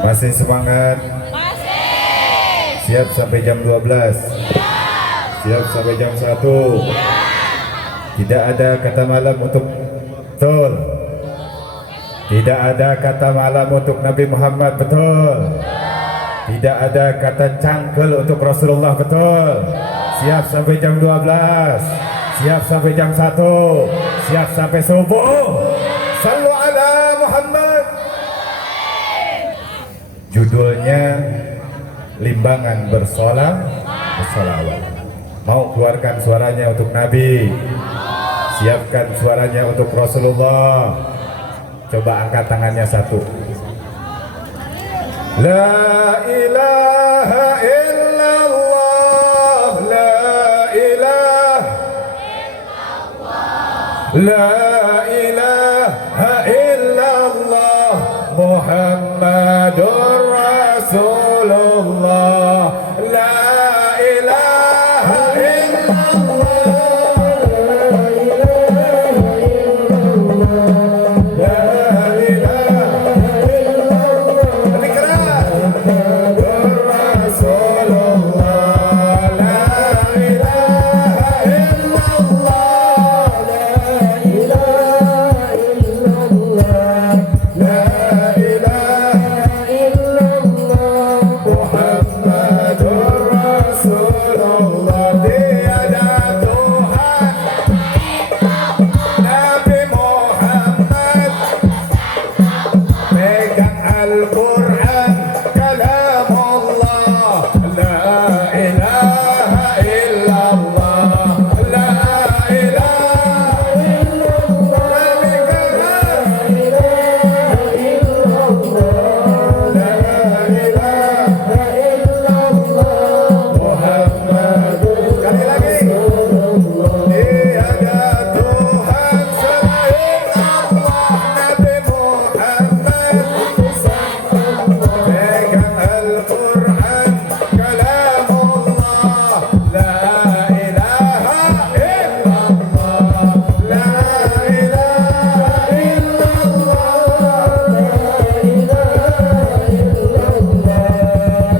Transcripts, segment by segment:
Masih semangat? Siap sampai jam 12? Siap sampai jam 1? Tidak ada kata malam untuk betul. Tidak ada kata malam untuk Nabi Muhammad, betul. Tidak ada kata cangkel untuk Rasulullah, betul. Siap sampai jam 12? Siap sampai jam 1? Siap sampai subuh? Sallu ala Muhammad. Judulnya Limbangan Bersolawat. Mau keluarkan suaranya untuk Nabi, siapkan suaranya untuk Rasulullah. Coba angkat tangannya satu. La ilaha illallah, la ilaha illallah, la ilaha illallah, Muhammadur Rasulullah, la ilaha illallah, la ilaha illallah, lebih keras, Muhammadur Rasulullah, la ilaha illallah, la ilaha illallah, la ilaha illallah, Muhammadur Rasulullah. Tiada Tuhan Nabi Muhammad, pegang Al-Quran kalamullah, la ilaha illallah, la ilaha illallah, la ilaha illallah, la ilaha illallah, Muhammadur. Sekali lagi. Tiada Tuhan selain Allah, Nabi Muhammad, pegang Al-Quran kalamullah, la ilaha illallah, la ilaha illallah,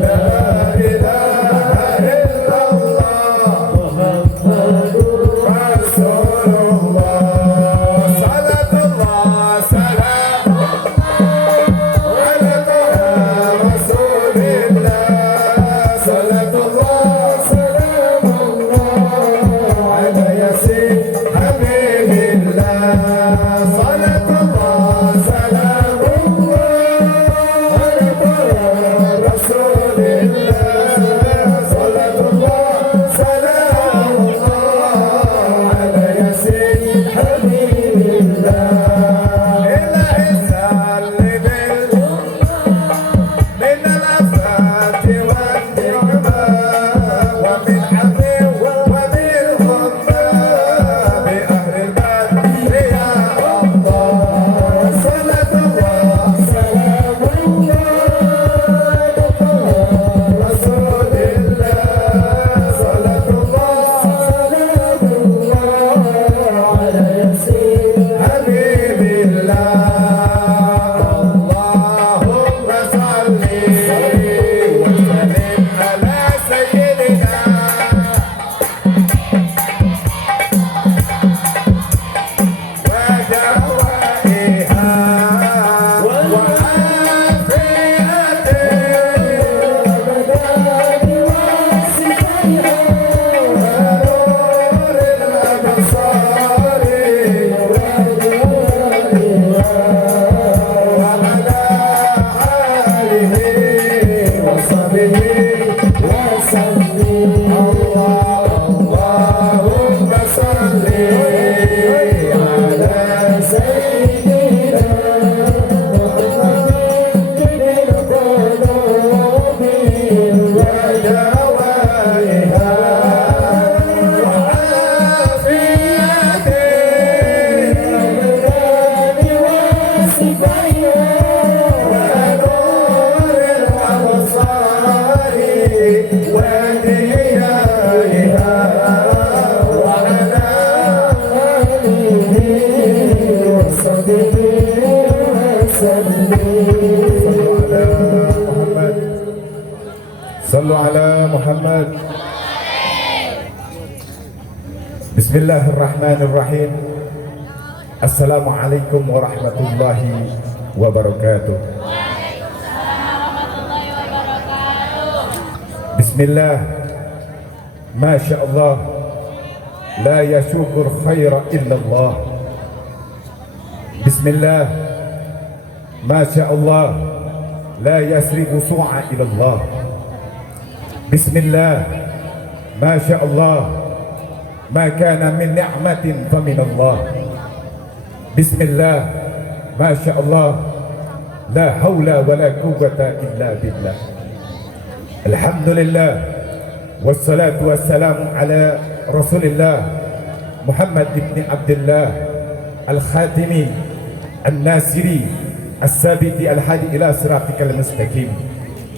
la ilaha illallah, Muhammadur Rasulullah. Salatullah, salam Rasulillah, salatullah, salamullah ala yasin habibillah, salatullah, salamullah ala Rasulillah, salatullah, salamullah ala yasin habibillah. Ilahi salli bil من الآفات والنعمة ومن حميم وبالغمة بأهل البدر يا الله. صلاة الله سلام الله رسول الله، صلاة الله سلام الله على ياسين حبيب الله. اللهم صل وسلم على سيدنا ودوائها وعافيته وبداد واسقيها ونور الأبصار Muhammad. Bismillahirrahmanirrahim. Assalamualaikum warahmatullahi wabarakatuh. Bismillah. Masya Allah. La yashukul khaira illallah. Bismillah. Masya Allah. La yasribu su'a ilallah. Bismillah. Masya Allah. Ma kana min ni'matin faminallah. Bismillah. Masya Allah. La hawla wa la quwwata illa billah. Alhamdulillah. Wassalatu wassalamu ala Rasulillah Muhammad ibn Abdullah Al-Khatimi Al-Nasiri As-Sabiti Al-Hadi ila siratikal mustaqim.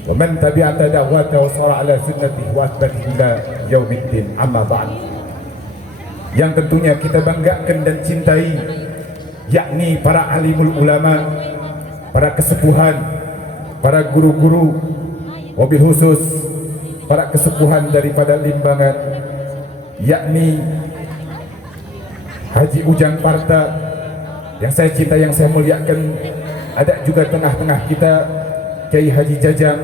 Wa man tabi'ata da'wata wa sara ala sunnatihi wa atba'ahu ila yaumiddin. Amma ba'd. Yang tentunya kita banggakan dan cintai, yakni para alimul ulama, para kesepuhan, para guru-guru, wabil khusus para kesepuhan daripada Limbangan, yakni Haji Ujang Parta yang saya cinta, yang saya muliakan. Ada juga tengah-tengah kita Kiai Haji Jajang,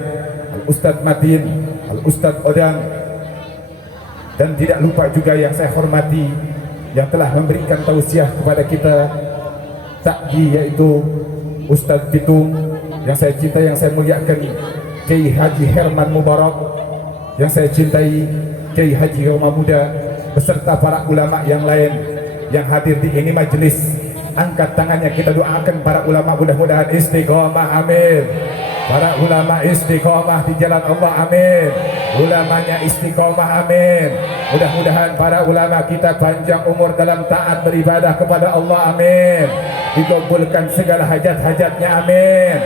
Al-Ustadz Matin, Al-Ustadz Odang, dan tidak lupa juga yang saya hormati, yang telah memberikan tausiah kepada kita takji, yaitu Ustadz Pitung, yang saya cinta, yang saya muliakan, Kiai Haji Herman Mubarak, yang saya cintai, Kiai Haji Roma Muda, beserta para ulama yang lain yang hadir di ini majelis. Angkat tangannya, kita doakan para ulama mudah-mudahan istiqomah, amin. Para ulama istiqomah di jalan Allah, amin. Ulamanya istiqomah, amin. Mudah-mudahan para ulama kita panjang umur dalam taat beribadah kepada Allah, amin. Dikabulkan segala hajat-hajatnya, amin.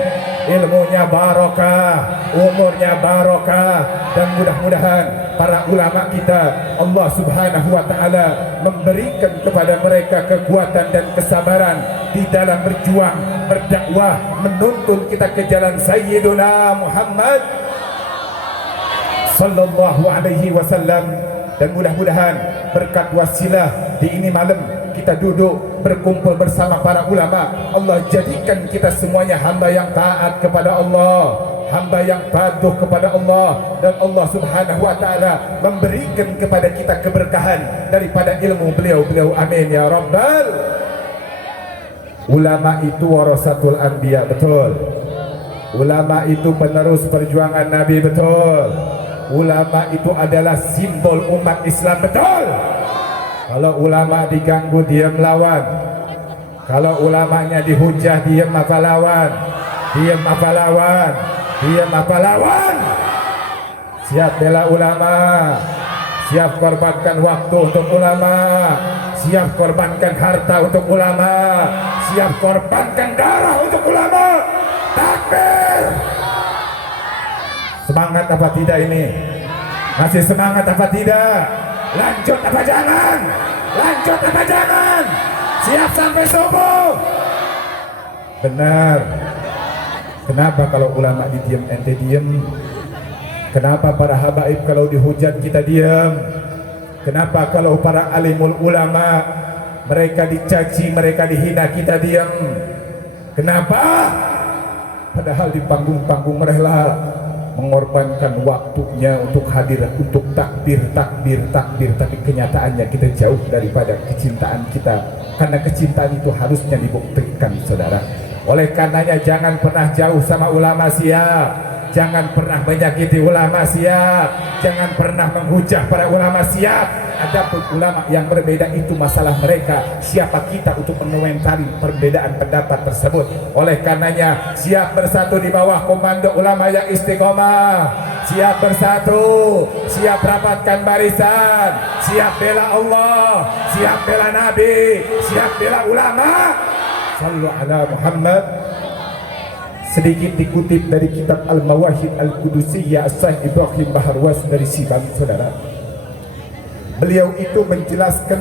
Ilmunya barokah, umurnya barokah, dan mudah-mudahan para ulama kita Allah Subhanahu wa taala memberikan kepada mereka kekuatan dan kesabaran di dalam berjuang, berdakwah, menuntun kita ke jalan Sayyiduna Muhammad sallallahu alaihi wasallam. Dan mudah-mudahan berkat wasilah di ini malam kita duduk berkumpul bersama para ulama, Allah jadikan kita semuanya hamba yang taat kepada Allah, hamba yang patuh kepada Allah, dan Allah Subhanahu wa taala memberikan kepada kita keberkahan daripada ilmu beliau-beliau, amin ya rabbal. Ulama itu warasatul anbiya, betul. Ulama itu penerus perjuangan Nabi, betul. Ulama itu adalah simbol umat Islam, betul. Kalau ulama diganggu, dia melawan. Kalau ulamanya dihujah, dia apa lawan? Dia apa lawan? Dia apa lawan? Siap bela ulama, siap korbankan waktu untuk ulama, siap korbankan harta untuk ulama, siap korbankan darah untuk ulama. Takbir! Semangat apa tidak ini? Masih semangat apa tidak? Lanjut apa jangan? Lanjut apa jangan? Siap sampai subuh? Benar. Kenapa kalau ulama didiam ente diam? Kenapa para habaib kalau dihujat kita diam? Kenapa kalau para alimul ulama mereka dicaci, mereka dihina, kita diam? Kenapa? Padahal di panggung-panggung rela mengorbankan waktunya untuk hadir, untuk takbir, tapi kenyataannya kita jauh daripada kecintaan kita, karena kecintaan itu harusnya dibuktikan, saudara. Oleh karenanya jangan pernah jauh sama ulama, siap. Jangan pernah menyakiti ulama, siap. Jangan pernah menghujah para ulama, siap. Adapun ulama yang berbeda itu masalah mereka, siapa kita untuk mengomentari perbedaan pendapat tersebut. Oleh karenanya siap bersatu di bawah komando ulama yang istiqomah. Siap bersatu, siap rapatkan barisan, siap bela Allah, siap bela Nabi, siap bela ulama. Sallu ala Muhammad. Sedikit dikutip dari kitab Al-Mawahid Al-Qudusiyah As-Sahih Ibrahim Baharwas dari Sibang, saudara. Beliau itu menjelaskan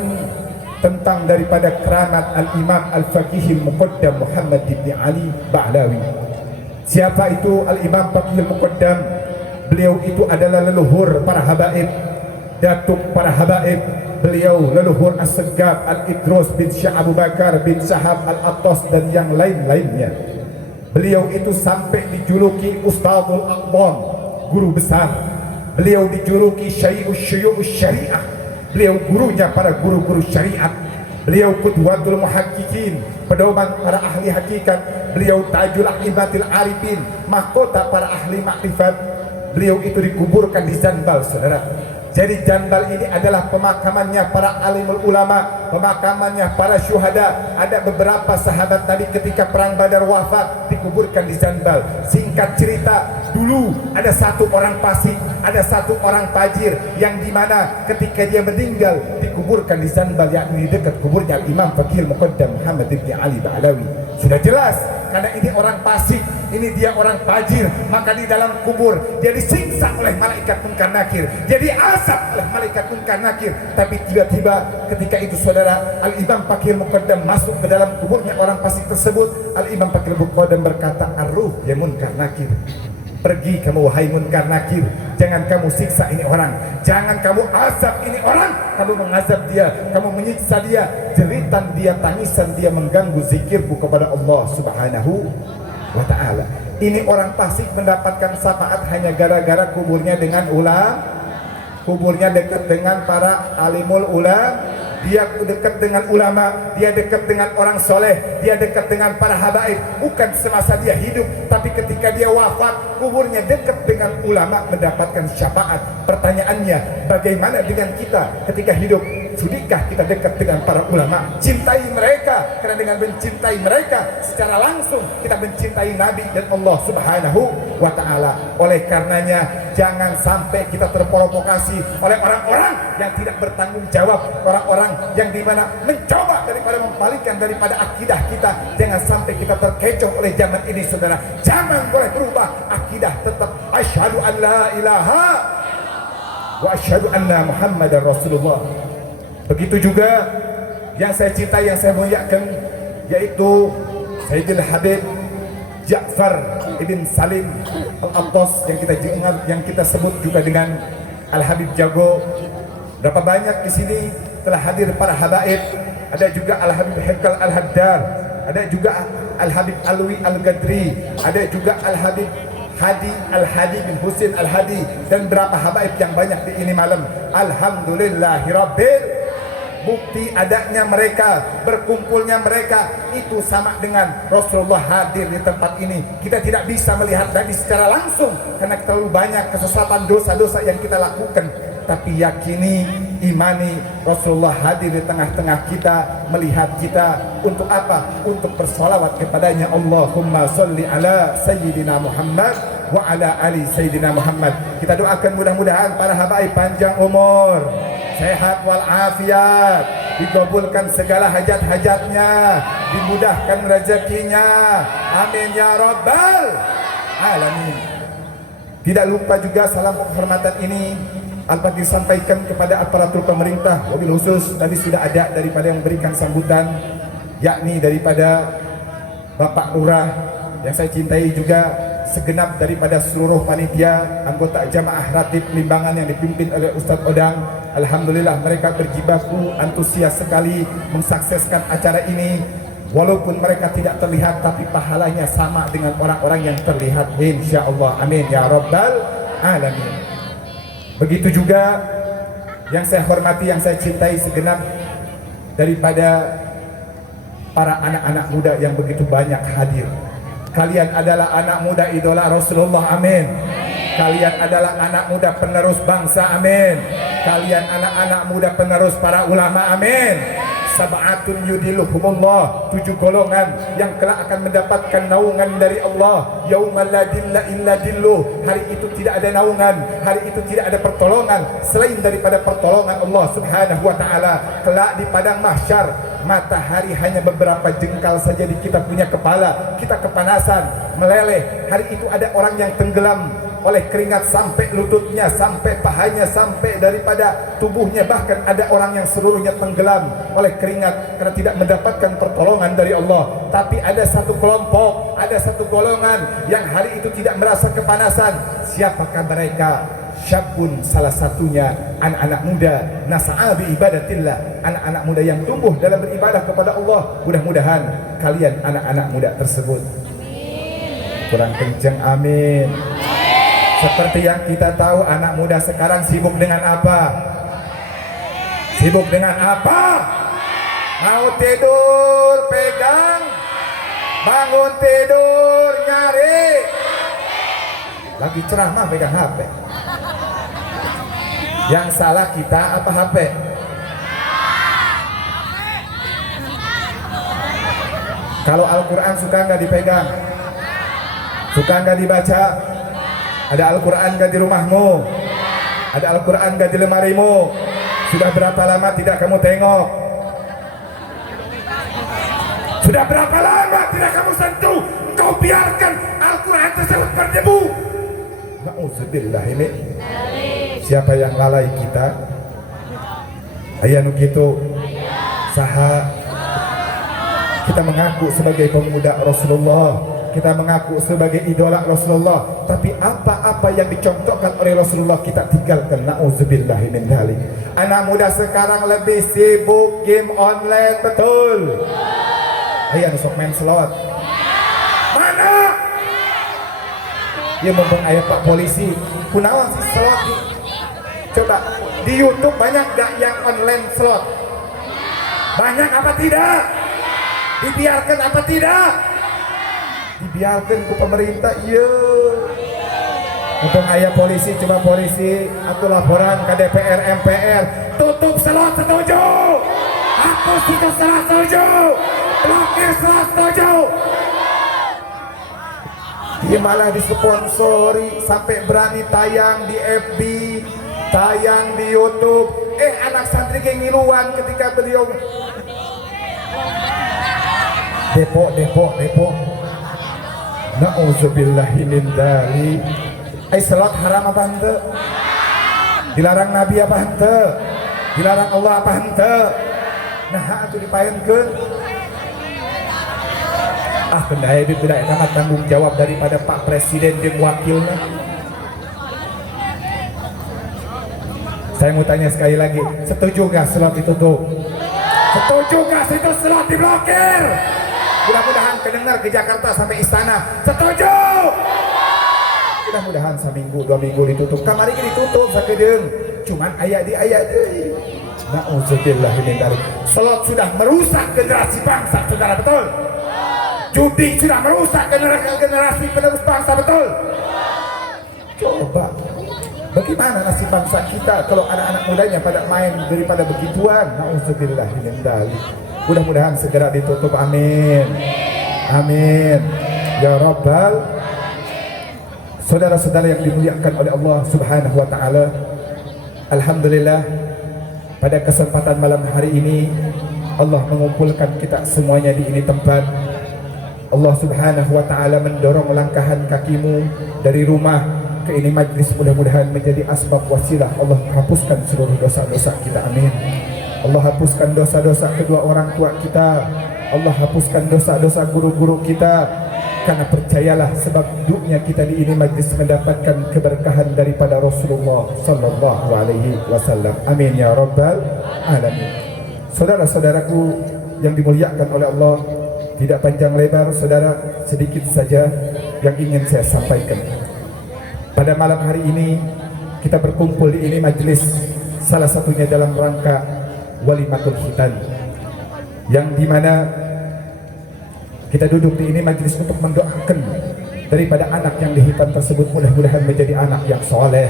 tentang daripada keramat Al-Imam Al-Faqihil Muqaddam Muhammad ibn Ali Ba'lawi. Siapa itu Al-Imam Faqihil Muqaddam? Beliau itu adalah leluhur para habaib, datuk para habaib. Beliau leluhur As-Segaf Al-Idrus bin Syah Abu Bakar bin Syahab Al-Attas dan yang lain-lainnya. Beliau itu sampai dijuluki Ustadzul Aqbam, guru besar. Beliau dijuluki Syai'us Syuyu'us Syariah. Beliau gurunya para guru-guru syariat. Beliau Qudwatul Muhaqqiqin, pedoman para ahli hakikat. Beliau Tajul A'ibatil Arifin, mahkota para ahli makrifat. Beliau itu dikuburkan di Zanbal, saudara. Jadi Zanbal ini adalah pemakamannya para alimul ulama, pemakamannya para syuhada. Ada beberapa sahabat Nabi ketika perang Badar wafat dikuburkan di Zanbal. Singkat cerita, dulu ada satu orang Pasik, ada satu orang Pajir yang dimana ketika dia meninggal dikuburkan di Zanbal, yakni dekat kuburnya Imam Fakih Muqaddam Muhammad bin Ali Ba'alawi. Sudah jelas, karena ini orang Pasik, ini dia orang Pajir, maka di dalam kubur dia disiksa oleh malaikat Munkar Nakir, jadi azab oleh malaikat Munkar Nakir. Tapi tiba-tiba ketika itu saudara, Al-Imam Fakih Muqaddam masuk ke dalam kuburnya orang Pasik tersebut. Al-Imam Fakih Muqaddam berkata, "Arruh ya Munkar Nakir, pergi kamu wahai Munkar Nakir, jangan kamu siksa ini orang, jangan kamu azab ini orang, kamu mengazab dia, kamu menyiksa dia, jeritan dia, tangisan dia mengganggu zikirku kepada Allah Subhanahu wa ta'ala." Ini orang Pasik mendapatkan syafaat hanya gara-gara kuburnya dengan kuburnya dekat dengan para alimul ulama. Dia dekat dengan ulama, dia dekat dengan orang soleh, dia dekat dengan para habaib. Bukan semasa dia hidup, tapi ketika dia wafat, kuburnya dekat dengan ulama mendapatkan syafaat. Pertanyaannya, bagaimana dengan kita ketika hidup? Sudikah kita dekat dengan para ulama? Cintai mereka, karena dengan mencintai mereka secara langsung kita mencintai Nabi dan Allah Subhanahu wa ta'ala. Oleh karenanya jangan sampai kita terprovokasi oleh orang-orang yang tidak bertanggung jawab, orang-orang yang dimana mencoba daripada membalikkan daripada akidah kita. Jangan sampai kita terkecoh oleh zaman ini, saudara. Jangan boleh berubah akidah, tetap asyhadu an la ilaha wa asyhadu anna Muhammadar Rasulullah. Begitu juga yang saya cintai, yang saya muliakan, yaitu Sayyidil Habib Ja'far ibn Salim Al-Attas, yang kita sebut juga dengan Al-Habib Jago. Berapa banyak di sini telah hadir para habaib. Ada juga Al-Habib Hekal Al-Haddar, ada juga Al-Habib Alwi Al-Gadri, ada juga Al-Habib Hadi Al-Hadi bin Husin Al-Hadi, dan berapa habaib yang banyak di ini malam. Alhamdulillahirabbil. Bukti adanya mereka, berkumpulnya mereka itu sama dengan Rasulullah hadir di tempat ini. Kita tidak bisa melihat Nabi secara langsung karena terlalu banyak kesesatan, dosa-dosa yang kita lakukan. Tapi yakini, imani Rasulullah hadir di tengah-tengah kita, melihat kita. Untuk apa? Untuk bersolawat kepadanya. Allahumma sholli ala Sayyidina Muhammad wa ala ali Sayyidina Muhammad. Kita doakan mudah-mudahan para habaib panjang umur, sehat walafiat, dikabulkan segala hajat-hajatnya, dimudahkan rezekinya. Amin ya rabbal alamin. Tidak lupa juga salam penghormatan ini Al-Fatih disampaikan kepada aparatur pemerintah. Wabil khusus tadi sudah ada daripada yang memberikan sambutan, yakni daripada Bapak Lurah yang saya cintai, juga segenap daripada seluruh panitia anggota jamaah ratib Limbangan yang dipimpin oleh Ustadz Odang. Alhamdulillah mereka berjibaku antusias sekali mensukseskan acara ini. Walaupun mereka tidak terlihat, tapi pahalanya sama dengan orang-orang yang terlihat, insyaallah. Amin ya rabbal alamin. Begitu juga yang saya hormati, yang saya cintai segenap daripada para anak-anak muda yang begitu banyak hadir. Kalian adalah anak muda idola Rasulullah, amin. Kalian adalah anak muda penerus bangsa, amin. Kalian anak-anak muda penerus para ulama, amin. Sab'atun yudiluhumullah, 7 golongan yang kelak akan mendapatkan naungan dari Allah. Yaumal la dilla illa dilluh, hari itu tidak ada naungan, hari itu tidak ada pertolongan selain daripada pertolongan Allah Subhanahu wa ta'ala. Kelak di padang mahsyar, matahari hanya beberapa jengkal saja di kita punya kepala, kita kepanasan, meleleh. Hari itu ada orang yang tenggelam oleh keringat sampai lututnya, sampai pahanya, sampai daripada tubuhnya. Bahkan ada orang yang seluruhnya tenggelam oleh keringat karena tidak mendapatkan pertolongan dari Allah. Tapi ada satu kelompok, ada satu golongan yang hari itu tidak merasa kepanasan. Siapakah mereka? Syabun, salah satunya anak-anak muda, nasa'a bi ibadatillah, anak-anak muda yang tumbuh dalam beribadah kepada Allah. Mudah-mudahan kalian anak-anak muda tersebut. Kurang kenceng, amin. Seperti yang kita tahu, anak muda sekarang sibuk dengan apa? Sibuk dengan apa? Mau tidur pegang, bangun tidur nyari. Lagi ceramah pegang HP. Yang salah kita apa HP? Kalau Al-Quran suka nggak dipegang? Suka nggak dibaca? Ada Al-Quran nggak di rumahmu? Ada Al-Quran nggak di lemarimu? Sudah berapa lama tidak kamu tengok? Sudah berapa lama tidak kamu sentuh? Kau biarkan Al-Quran tersebut berdebu. Na'udzubillah, ini siapa yang lalai kita? Ayanu gitu saha kita mengaku sebagai pemuda Rasulullah, kita mengaku sebagai idola Rasulullah, tapi apa-apa yang dicontohkan oleh Rasulullah kita tinggalkan. Na'udzubillah min dzalik. Anak muda sekarang lebih sibuk game online, betul? Ayanu sok main slot. Mana? Ya mumpung ayat Pak Polisi, kunaon sih slot? Coba di YouTube banyak gak yang online slot? Banyak apa tidak? Dibiarkan apa tidak? Dibiarkan ke pemerintah, iya. Mumpung ayat polisi, coba polisi atau laporan ke DPR MPR, tutup slot, setuju? Hapus itu slot, setuju? Blokir slot, setuju? Dia malah disponsori sampai berani tayang di FB, tayang di YouTube. Anak santri kayak ngiluan ketika beliau Depok. Na'udzubillahi min dzalik. Salat haram apa henteu? Dilarang Nabi apa henteu? Dilarang Allah apa henteu? Nah atuh dipaenkeun. Kendaya itu tidak amat tanggung jawab daripada Pak Presiden dan wakilnya. Saya mau tanya sekali lagi, setuju gak slot ditutup? Setuju gak situ slot diblokir? Mudah-mudahan kedengar ke Jakarta sampai istana. Setuju? Mudah-mudahan seminggu, 2 minggu ditutup. Kamari ini ditutup sakedeung. Cuman ayat di ayat deui. Na'udzubillah min dzalik. Slot sudah merusak generasi bangsa, saudara, betul? Judi sudah merusak generasi penerus bangsa, betul? Coba, bagaimana nasib bangsa kita kalau anak-anak mudanya pada main daripada begituan? Na'udzubillah min dzalik. Mudah-mudahan segera ditutup, amin. Amin ya rabbal. Saudara-saudara yang dimuliakan oleh Allah Subhanahu wa taala, alhamdulillah pada kesempatan malam hari ini Allah mengumpulkan kita semuanya di ini tempat. Allah Subhanahu wa taala mendorong langkahan kakimu dari rumah ke ini majlis, mudah-mudahan menjadi asbab wasilah Allah hapuskan seluruh dosa-dosa kita, amin. Allah hapuskan dosa-dosa kedua orang tua kita, Allah hapuskan dosa-dosa guru-guru kita, karena percayalah sebab duduknya kita di ini majlis mendapatkan keberkahan daripada Rasulullah sallallahu alaihi wasallam, amin ya rabbal alamin. Saudara-saudaraku yang dimuliakan oleh Allah, tidak panjang lebar saudara, sedikit saja yang ingin saya sampaikan. Pada malam hari ini kita berkumpul di ini majlis, salah satunya dalam rangka walimatul khitan, yang dimana kita duduk di ini majlis untuk mendoakan daripada anak yang dihitan tersebut, mudah-mudahan menjadi anak yang soleh,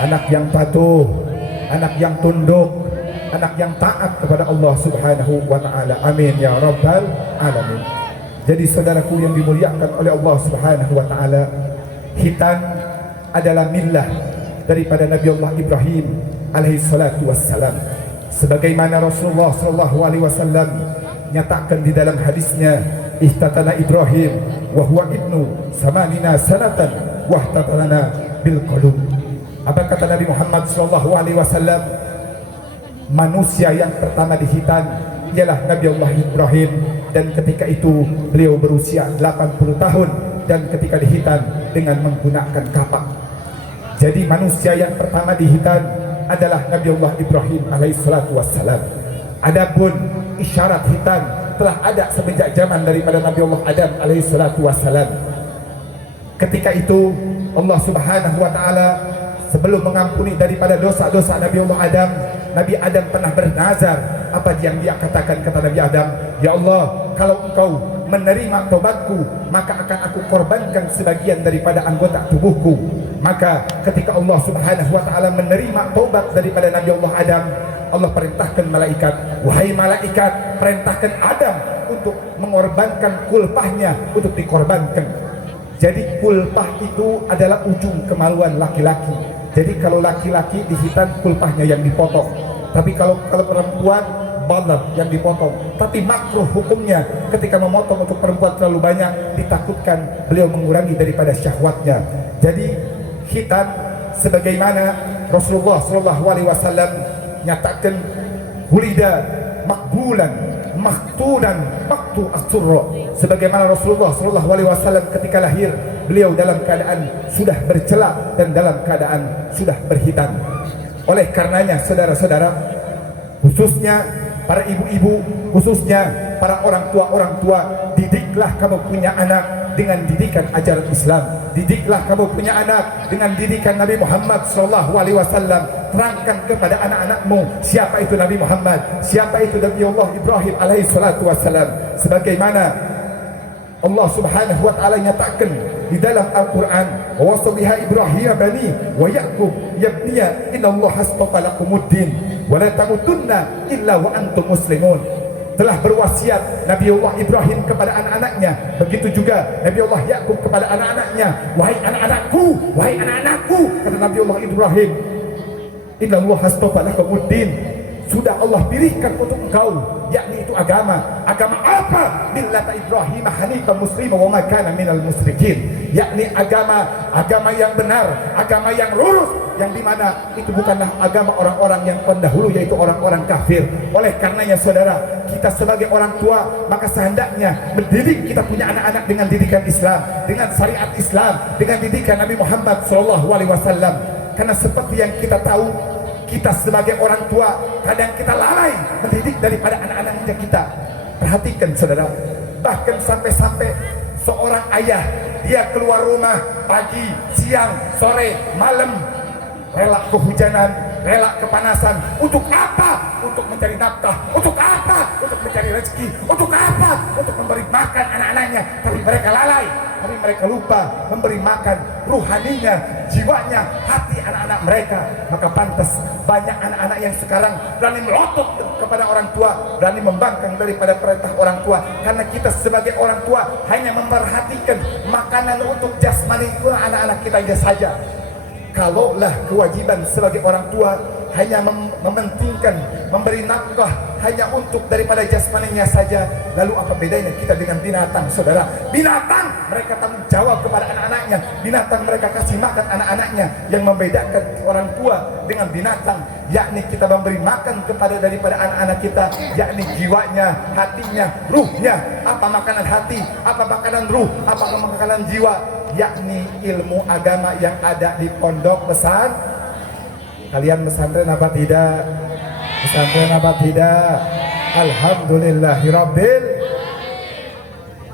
anak yang patuh, anak yang tunduk, anak yang taat kepada Allah Subhanahu wa ta'ala, amin ya rabbal alamin. Jadi saudaraku yang dimuliakan oleh Allah Subhanahu wa ta'ala, khitan adalah millah daripada Nabi Allah Ibrahim alaihi salatu wassalam, sebagaimana Rasulullah sallallahu alaihi wasallam nyatakan di dalam hadisnya, ihtatana Ibrahim wa huwa ibnu samanina sanatan wahtatalana bil qulub. Apa kata Nabi Muhammad sallallahu alaihi wasallam? Manusia yang pertama dihitan ialah Nabi Allah Ibrahim, dan ketika itu beliau berusia 80 tahun dan ketika dihitan dengan menggunakan kapak. Jadi manusia yang pertama dihitan adalah Nabi Allah Ibrahim alaihissalatu wassalam. Adapun isyarat hitan telah ada semenjak zaman daripada Nabi Allah Adam alaihissalatu wassalam. Ketika itu Allah subhanahu wa ta'ala sebelum mengampuni daripada dosa-dosa Nabi Allah Adam, Nabi Adam pernah bernazar. Apa yang dia katakan? Kata Nabi Adam, ya Allah, kalau engkau menerima taubatku, maka akan aku korbankan sebagian daripada anggota tubuhku. Maka ketika Allah subhanahu wa ta'ala menerima taubat daripada Nabi Allah Adam, Allah perintahkan malaikat, wahai malaikat, perintahkan Adam untuk mengorbankan kulpahnya untuk dikorbankan. Jadi kulpah itu adalah ujung kemaluan laki-laki. Jadi kalau laki-laki dihitan kulpahnya yang dipotong, tapi kalau perempuan balat yang dipotong. Tapi makruh hukumnya ketika memotong untuk perempuan terlalu banyak, ditakutkan beliau mengurangi daripada syahwatnya. Jadi hitan sebagaimana Rasulullah sallallahu alaihi wasallam nyatakan, hulida makbulan maktunan maktu as-surra. Sebagaimana Rasulullah sallallahu alaihi wasallam ketika lahir, beliau dalam keadaan sudah bercelak dan dalam keadaan sudah berhitan. Oleh karenanya saudara-saudara, khususnya para ibu-ibu, khususnya para orang tua, didiklah kamu punya anak dengan didikan ajaran Islam. Didiklah kamu punya anak dengan didikan Nabi Muhammad sallallahu alaihi wasallam. Terangkan kepada anak-anakmu siapa itu Nabi Muhammad, siapa itu Nabi Allah Ibrahim alaihi salatu wasallam. Sebagaimana Allah subhanahu wa ta'ala nyatakan di dalam Al-Quran, wa wasabiha Ibrahim bani wa Ya'qub yabniya inna Allah astafa lakumuddin wa la tamutunna illa wa antum muslimun. Telah berwasiat Nabi Allah Ibrahim kepada anak-anaknya, begitu juga Nabi Allah Ya'qub kepada anak-anaknya, wahai anak-anakku, wahai anak-anakku, kata Nabi Allah Ibrahim, inna Allah astafa lakumuddin, sudah Allah pilihkan untuk engkau, yakni itu agama apa? Millata Ibrahim hanifan musliman wa ma kana minal musyrikin, yakni agama yang benar, agama yang lurus, yang dimana itu bukanlah agama orang-orang yang pendahulu, yaitu orang-orang kafir. Oleh karenanya saudara, kita sebagai orang tua maka sehendaknya mendidik kita punya anak-anak dengan didikan Islam, dengan syariat Islam, dengan didikan Nabi Muhammad sallallahu alaihi wasallam. Karena seperti yang kita tahu, kita sebagai orang tua kadang kita lalai mendidik daripada anak-anak kita. Perhatikan saudara, bahkan sampai-sampai seorang ayah, dia keluar rumah pagi, siang, sore, malam, rela kehujanan, rela kepanasan. Untuk apa? Untuk mencari nafkah. Untuk apa? Untuk mencari rezeki. Untuk apa? Untuk memberi makan anak-anaknya. Tapi mereka lalai, tapi mereka lupa memberi makan ruhaninya, jiwanya, hati anak-anak mereka. Maka pantas banyak anak-anak yang sekarang berani melotot kepada orang tua, berani membangkang daripada perintah orang tua. Karena kita sebagai orang tua hanya memperhatikan makanan untuk jasmani anak-anak kita saja. Kalaulah kewajiban sebagai orang tua hanya mementingkan memberi nafkah hanya untuk daripada jasmaninya saja, lalu apa bedanya kita dengan binatang, saudara? Binatang mereka tanggung jawab kepada anak-anaknya, binatang mereka kasih makan anak-anaknya. Yang membedakan orang tua dengan binatang, yakni kita memberi makan kepada daripada anak-anak kita, yakni jiwanya, hatinya, ruhnya. Apa makanan hati, apa makanan ruh, apa makanan jiwa, yakni ilmu agama yang ada di pondok pesantren. Kalian pesantren apa tidak? Pesantren apa tidak? Alhamdulillahirabbil.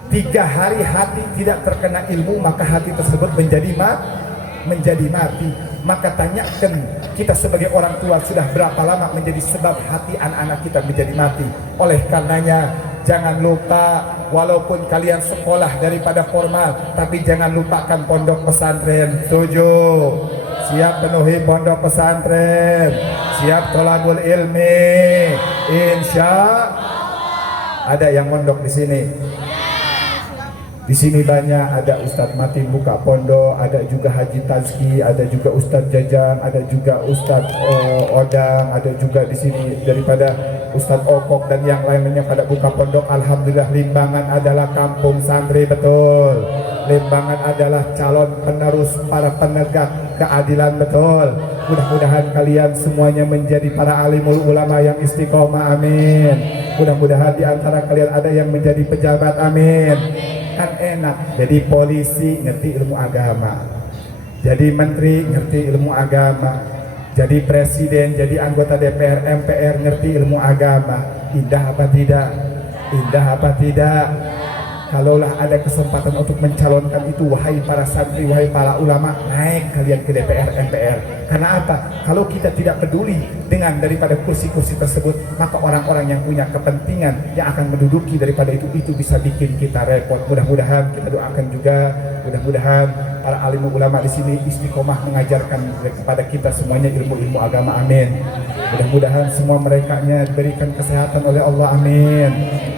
3 hari hati tidak terkena ilmu, maka hati tersebut menjadi mati. Maka tanyakan, kita sebagai orang tua sudah berapa lama menjadi sebab hati anak-anak kita menjadi mati. Oleh karenanya jangan lupa, walaupun kalian sekolah daripada formal, tapi jangan lupakan pondok pesantren. Setuju? Siap penuhi pondok pesantren, siap tolabul ilmi, insya. Ada yang mondok di sini. Di sini banyak, ada Ustadz Mati buka pondok, ada juga Haji Tazki, ada juga Ustadz Jajang, ada juga Ustadz Odang, ada juga di sini daripada Ustadz Okok dan yang lainnya pada buka pondok. Alhamdulillah Limbangan adalah kampung santri, betul. Limbangan adalah calon penerus para penegak keadilan, betul. Mudah-mudahan kalian semuanya menjadi para alimul ulama yang istiqomah, amin. Mudah-mudahan di antara kalian ada yang menjadi pejabat, amin. Kan enak jadi polisi ngerti ilmu agama, jadi menteri ngerti ilmu agama, jadi presiden, jadi anggota DPR, MPR ngerti ilmu agama. Indah apa tidak? Indah apa tidak? Kalaulah ada kesempatan untuk mencalonkan itu, wahai para santri, wahai para ulama, naik kalian ke DPR, MPR. Karena apa? Kalau kita tidak peduli dengan daripada kursi-kursi tersebut, maka orang-orang yang punya kepentingan yang akan menduduki daripada itu bisa bikin kita repot. Mudah-mudahan kita doakan juga, mudah-mudahan para alim ulama di sini istiqomah mengajarkan kepada kita semuanya ilmu-ilmu agama, amin. Mudah-mudahan semua merekanya diberikan kesehatan oleh Allah, amin.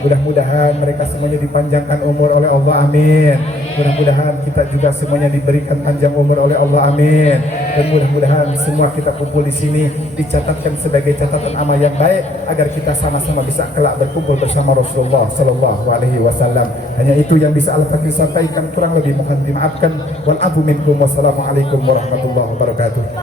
Mudah-mudahan mereka semuanya dipanjangkan umur oleh Allah, amin. Mudah-mudahan kita juga semuanya diberikan panjang umur oleh Allah, amin. Dan mudah-mudahan semua kita kumpul di sini dicatatkan sebagai catatan amal yang baik agar kita sama-sama bisa kelak berkumpul bersama Rasulullah Sallallahu Alaihi Wasallam. Hanya itu yang bisa Al-Fakir sampaikan, kurang lebih mohon dimaafkan. Wal afu minkum, wassalamualaikum warahmatullahi wabarakatuh.